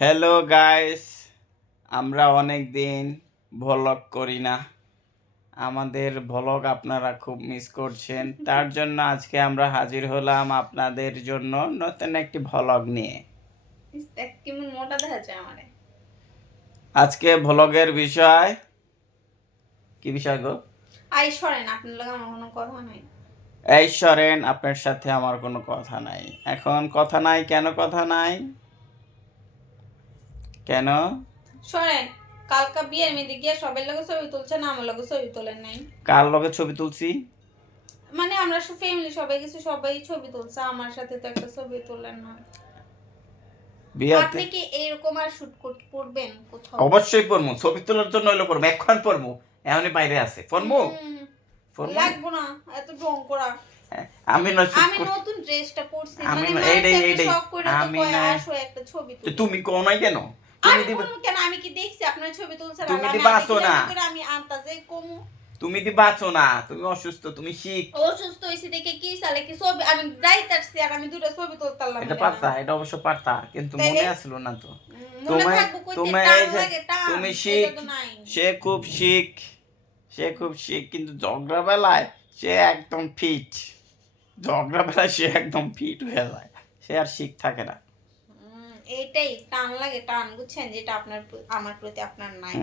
Hello guys, আমরা অনেক দিন ভ্লগ করি না। আমাদের ভ্লগ আপনারা খুব মিস করছেন। তার জন্য আজকে আমরা হাজির হলাম আপনাদের জন্য নতুন একটি ভ্লগ নিয়ে। কেমন মোটা দেখা যায় আমারে। আজকে ভ্লগের বিষয় কি বিষয় গো? আই সরেন, আপনার লগে আমার কোনো কথা নাই। এই সরেন, আপনার সাথে আমার কোনো কথা নাই। এখন কথা নাই কেন? কথা নাই কেন? সরেন, কালকা বিয়ের মেয়েদের গিয়ে সবার লগে ছবি তুলছেন, আমার লগে ছবি তোলেন নাই। কার লগে ছবি তুলছি? মানে আমরা ফ্যামিলি সবাই কিছু সবাই ছবি তুলছে, আমার সাথে তো একটা ছবি তোলেন না। বিয়াতে আপনি কি এইরকম আর শুট করবেন কোথাও? অবশ্যই পড়মু, ছবি তোলার জন্য হইলো পড়মু, এখন পড়মু। এমনই বাইরে আছে পড়মু। লাগবো না এত ঢং করা। আমি আমি নতুন ড্রেসটা পরছি, আমি মানে একটা শখ করে তো আমি কয় না আসো একটা ছবি তুলি। তুমি কও নাই কেন? তুমি আমি দিবা, বলবো কেন? আমি কি দেখছি আপনার ছবি তুলছেন? তুমি আমি দিবা আমি আসো কি না, জানি করে আমি আনতাছে কমু। তুমি দিবা আসো না, তুমি অসুস্থ, তুমি শিখ। অসুস্থ হইছি দেখে কি সালে কি ছবি আমি যাইতাছি আর আমি দুটো ছবি তুলতাম এটা না। পারতা, এটা অবশ্য পারতা, কিন্তু তাইলে মনে আসলো না তো। মনে তুমি থাকবো কইতে তুমি টান এই যে লাগে টান, তুমি এটা শিখ, তো নাই। সে খুব শিখ কিন্তু ঝগড়া বেলায় সে একদম ফিট। ঝগড়া বেলায় সে একদম ফিট হয়ে যায়, সে আর শিখ থাকে না। এইটাই টান লাগে টান, বুঝছেন, যেটা আপনার আমার প্রতি আপনার নাই।